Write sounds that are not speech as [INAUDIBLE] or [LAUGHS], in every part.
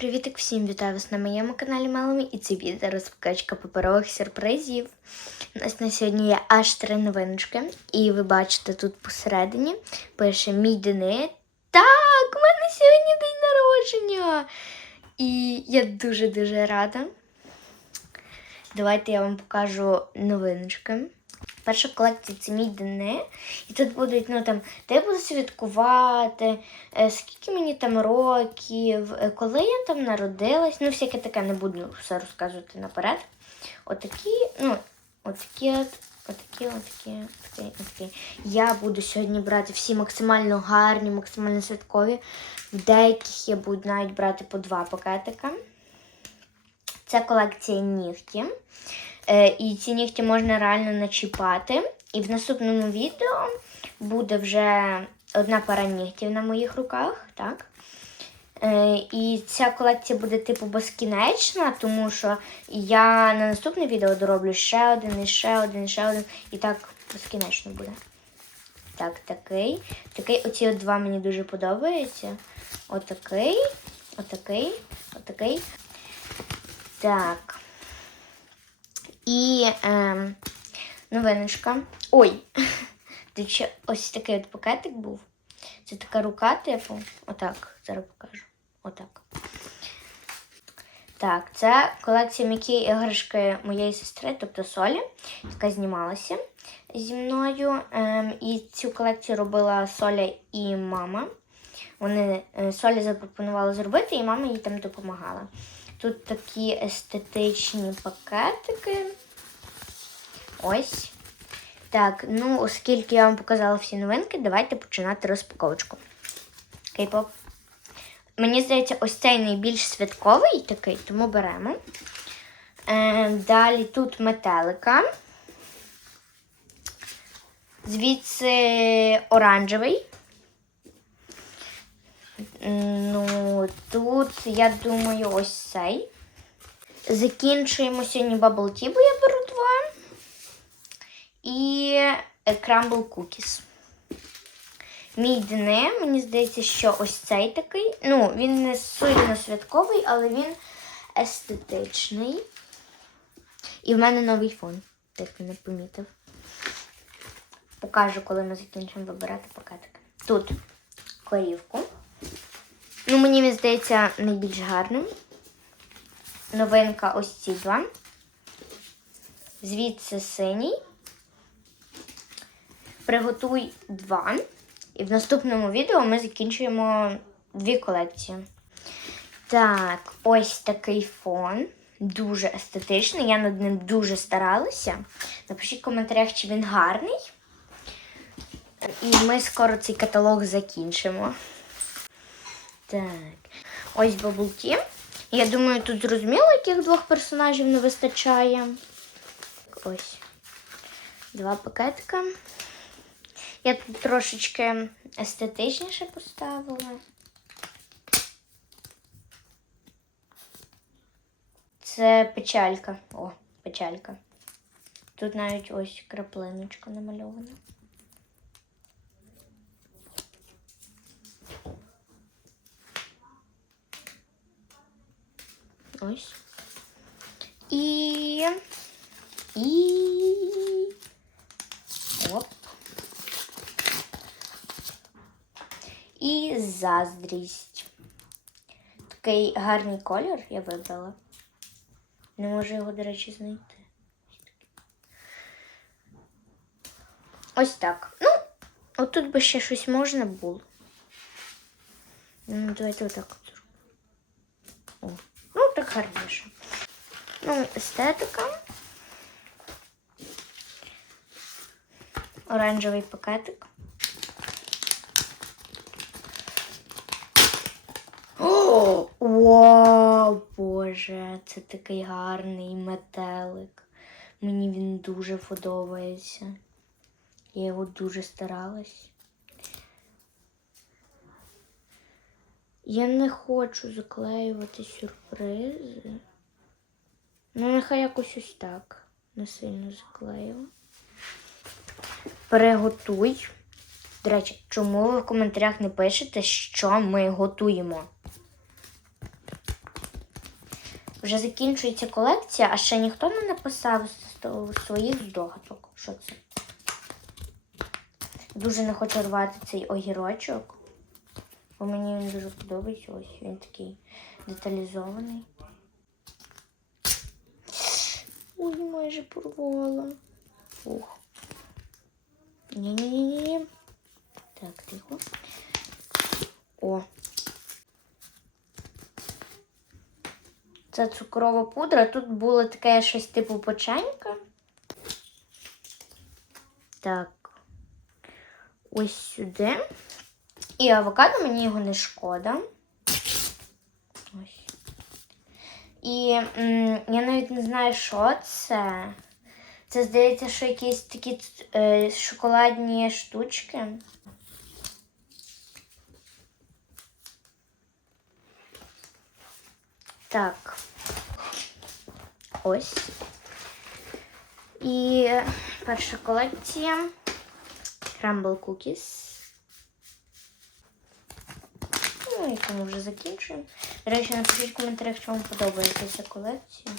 Привітик всім вітаю вас на моєму каналі Малими і це відео розпакачка паперових сюрпризів. У нас на сьогодні є аж три новиночки, і ви бачите тут посередині пише мій дени. Так, у мене сьогодні день народження! І я дуже-дуже рада. Давайте я вам покажу новиночки. Перша колекція це мій дни. І тут будуть, ну там, де я буду святкувати, е, скільки мені там років, е, коли я там народилась. Ну, всяке таке не буду все розказувати наперед. Отакі, ну, отакі от. Отакі, отакі, отакі, отакі. Я буду сьогодні брати всі максимально гарні, максимально святкові. В деяких я буду навіть брати по два пакетика. Це колекція нігті. Е, і ці нігті можна реально начіпати. І в наступному відео буде вже одна пара нігтів на моїх руках. так? Е, і ця колекція буде типу безкінечна, тому що я на наступне відео дороблю ще один, і ще один, і ще один. І так безкінечно буде. Так, такий. Такий, оці от два мені дуже подобаються. Отакий, отакий, отакий. Так. І ем, новиночка. Ой! [LAUGHS] Тут ще ось такий от пакетик був. Це така рука, типу. Отак. Зараз покажу. Отак. Так, це колекція м'які іграшки моєї сестри, тобто Солі, яка знімалася зі мною. Ем, і цю колекцію робила Соля і мама. Вони е, Солі запропонували зробити, і мама їй там допомагала. Тут такі естетичні пакетики. Ось. Так, ну, оскільки я вам показала всі новинки, давайте починати розпаковочку. Кей-поп. Мені здається, ось цей найбільш святковий такий, тому беремо. Е, далі тут метелика. Звідси оранжевий. Ну, тут, я думаю, ось цей. Закінчуємо сьогодні Bubble Tea, бо я беру два. І Crumble Cookies. Мій дне, мені здається, що ось цей такий. Ну, він не сильно святковий, але він естетичний. І в мене новий фон, як не помітив. Покажу, коли ми закінчимо вибирати пакетики. Тут корівку. Ну, мені він здається найбільш гарним. Новинка ось ці два. Звідси синій. Приготуй два. І в наступному відео ми закінчуємо дві колекції. Так, ось такий фон. Дуже естетичний. Я над ним дуже старалася. Напишіть в коментарях, чи він гарний. І ми скоро цей каталог закінчимо. Так. Ось бабулки. Я думаю, тут зрозуміло, яких двох персонажів не вистачає. Ось. Два пакетика. Я тут трошечки естетичніше поставила. Це печалька. О, печалька. Тут навіть ось краплиночка намальована. Ось. І. І. Оп. І заздрість. Такий гарний колір я вибрала. Не можу його, до речі, знайти. Ось так. Ну, отут би ще щось можна було. Ну, давайте отак от зробимо. О. Ну, Гарніше. Ну, естетика. Оранжевий пакетик. О, Боже, це такий гарний метелик. Мені він дуже подобається. Я його дуже старалась. Я не хочу заклеювати сюрпризи. Ну, нехай якось ось так. Не сильно заклею. Приготуй. До речі, чому ви в коментарях не пишете, що ми готуємо? Вже закінчується колекція, а ще ніхто не написав своїх здогадок. Що це? Дуже не хочу рвати цей огірочок. Бо мені він дуже подобається. Ось він такий деталізований. Ой, майже порвала. Ух. Ні-ні-ні. Так, тихо. О. Це цукрова пудра. Тут було таке щось типу печенька. Так. Ось сюди. І авокадо мені його не шкода. Ось. І м, я навіть не знаю, що це. Це здається, що якісь такі е, шоколадні штучки. Так. Ось. І перша колекція Crumble Cookies. Яку ми вже закінчуємо. До речі, напишіть в коментарях, чи вам подобається ця колекція.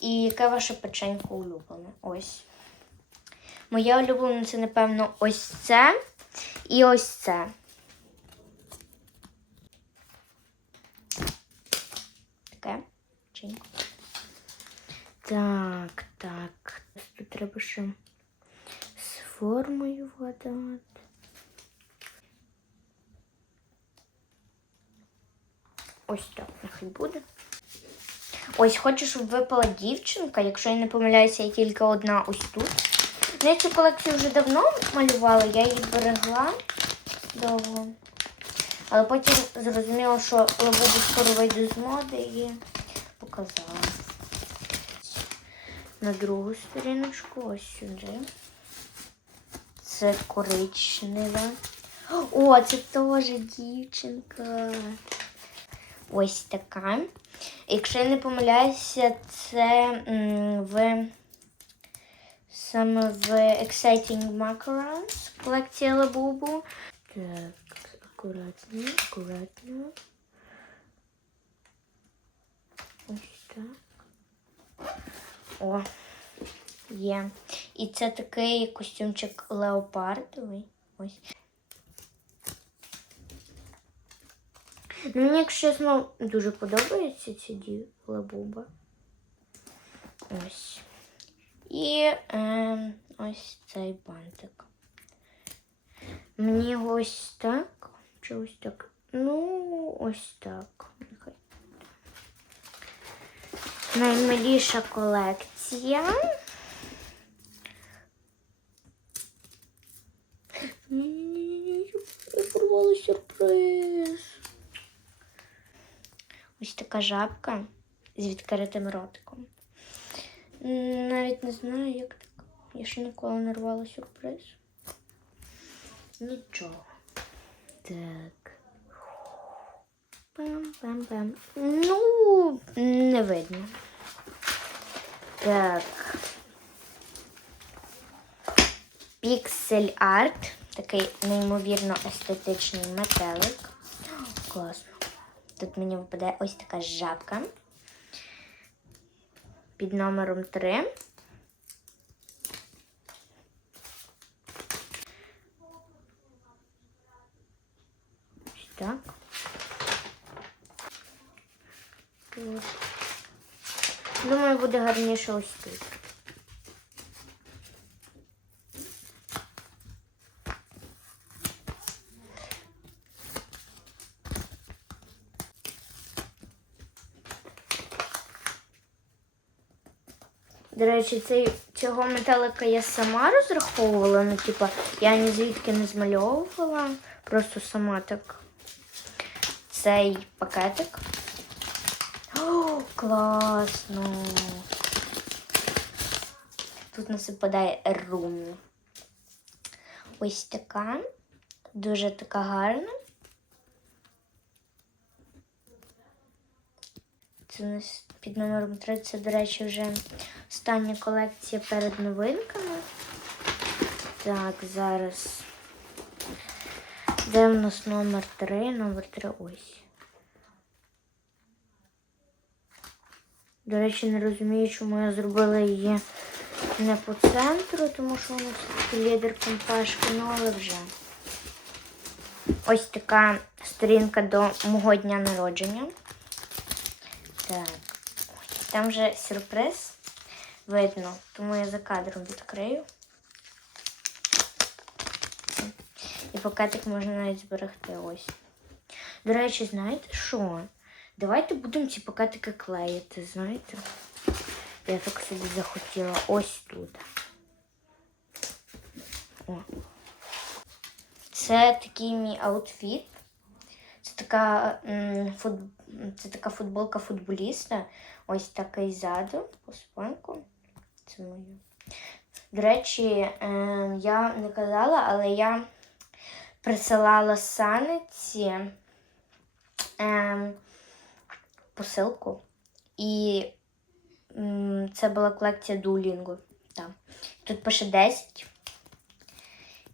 І яке ваше печенько улюблене? Ось. Моє улюблене це, напевно, ось це і ось це. Таке печенько. Так, так. Тут треба ще з формою вгадати. Ось так нехай буде. Ось хочу, щоб випала дівчинка. Якщо я не помиляюся, є тільки одна ось тут. Я цю колекцію вже давно малювала, я її берегла довго. Але потім зрозуміла, що лабубу скоро вийде з моди і показала. На другу сторіночку, ось сюди. Це коричневе. О, це теж дівчинка. Ось така. Якщо я не помиляюся, це в саме в Exciting Macarons колекція Лабубу. Так, акуратно, акуратно. Ось так. О, є. І це такий костюмчик леопардовий. Ось. Мені, якщо чесно, дуже подобаються ці лабуба. Ось. І е, ось цей бантик. Мені ось так. Чи ось так? Ну, ось так. Наймиліша колекція. Ні-ні-ні, я порвала сюрприз. Ось така жабка з відкритим ротиком. Навіть не знаю, як так. Я ще ніколи не рвала сюрприз. Нічого. Так. Пам-пам-пам. Ну, не видно. Так. Піксель арт. Такий неймовірно естетичний метелик. Класно. Тут мені випадає ось така жабка. Під номером 3. Ось так. Думаю, буде гарніше ось тут. До речі, цей, цього метелика я сама розраховувала. Ну, типа, я ні звідки не змальовувала. Просто сама так цей пакетик. О, класно! Тут нас випадає рум. Ось така. Дуже така гарна. Під номером 3. Це, до речі, вже остання колекція перед новинками. Так, зараз. Де в нас номер 3? Номер 3 ось. До речі, не розумію, чому я зробила її не по центру, тому що вона все-таки лідер компашки, ну але вже. Ось така сторінка до мого дня народження. Так. Там вже сюрприз видно, тому я за кадром відкрию. І пакетик можна навіть зберегти ось. До речі, знаєте що? Давайте будемо ці пакетики клеїти, знаєте? Я так собі захотіла ось тут. О. Це такий мій аутфіт. Така, фут... це така футболка футболіста. Ось такий ззаду, по спинку. Це моє. До речі, е, я не казала, але я присилала саниці е, посилку. І це була колекція. Так. Тут пише 10.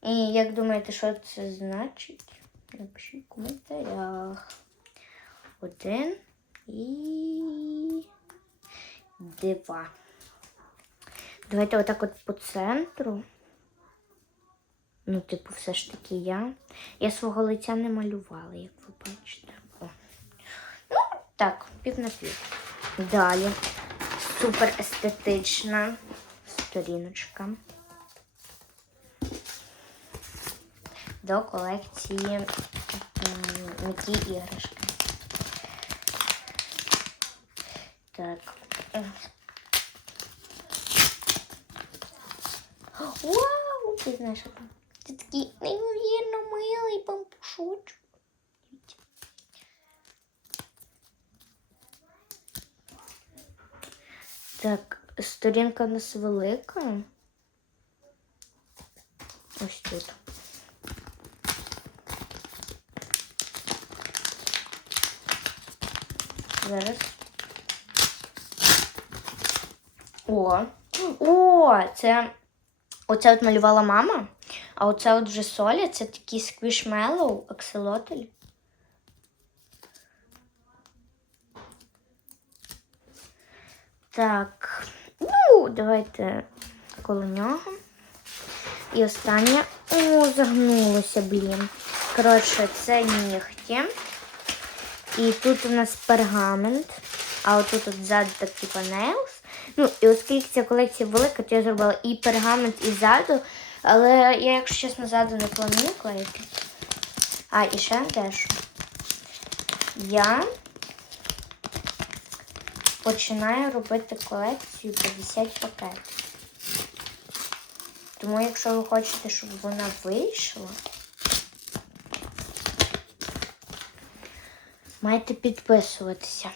І як думаєте, що це значить? Напишіть в коментарях. Один і два. Давайте отак от по центру. Ну, типу, все ж таки я. Я свого лиця не малювала, як ви бачите. О. Ну, так, пів на пів. Далі. Супер естетична сторіночка. До колекції м, м'які іграшки. Так. Вау! Ти знаєш? Це такий неймовірно милий пампушочок. Так, сторінка у нас велика. Ось тут. Зараз. О! О! Це оце от малювала мама. А оце от вже соля, це такий сквішмеллоу, акселотель. Так, ну, давайте коло нього. І останнє. О, загнулося, блін. Коротше, це нігті. І тут у нас пергамент. А отут от ззаду так типа nails. Ну, і оскільки ця колекція велика, то я зробила і пергамент, і ззаду. Але я, якщо чесно, ззаду не планую клеїти. А, і ще дещо. Я починаю робити колекцію 50 пакетів. Тому, якщо ви хочете, щоб вона вийшла, маєте підписуватися.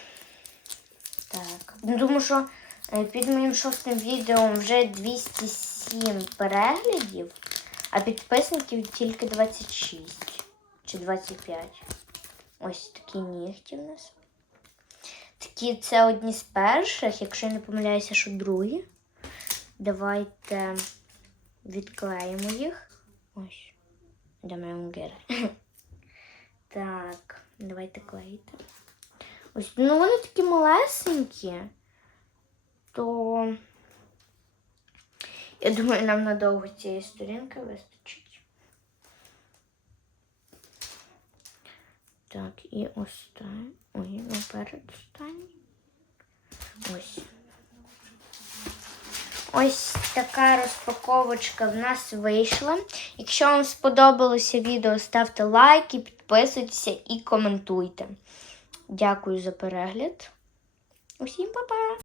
Так. Ну, Думаю, що е, під моїм шостим відео вже 207 переглядів, а підписників тільки 26 чи 25. Ось такі нігті в нас. Такі це одні з перших, якщо я не помиляюся, що другі. Давайте відклеїмо їх. Ось. Даменгер. [LAUGHS] Так, давайте клеїти. Ось, ну вони такі малесенькі, то я думаю, нам надовго цієї сторінки вистачить. Так, і останній. Ой, ну перед останній. Ось. Ось така розпаковочка в нас вийшла. Якщо вам сподобалося відео, ставте лайки, підписуйтесь і коментуйте. Дякую за перегляд. Усім па-па!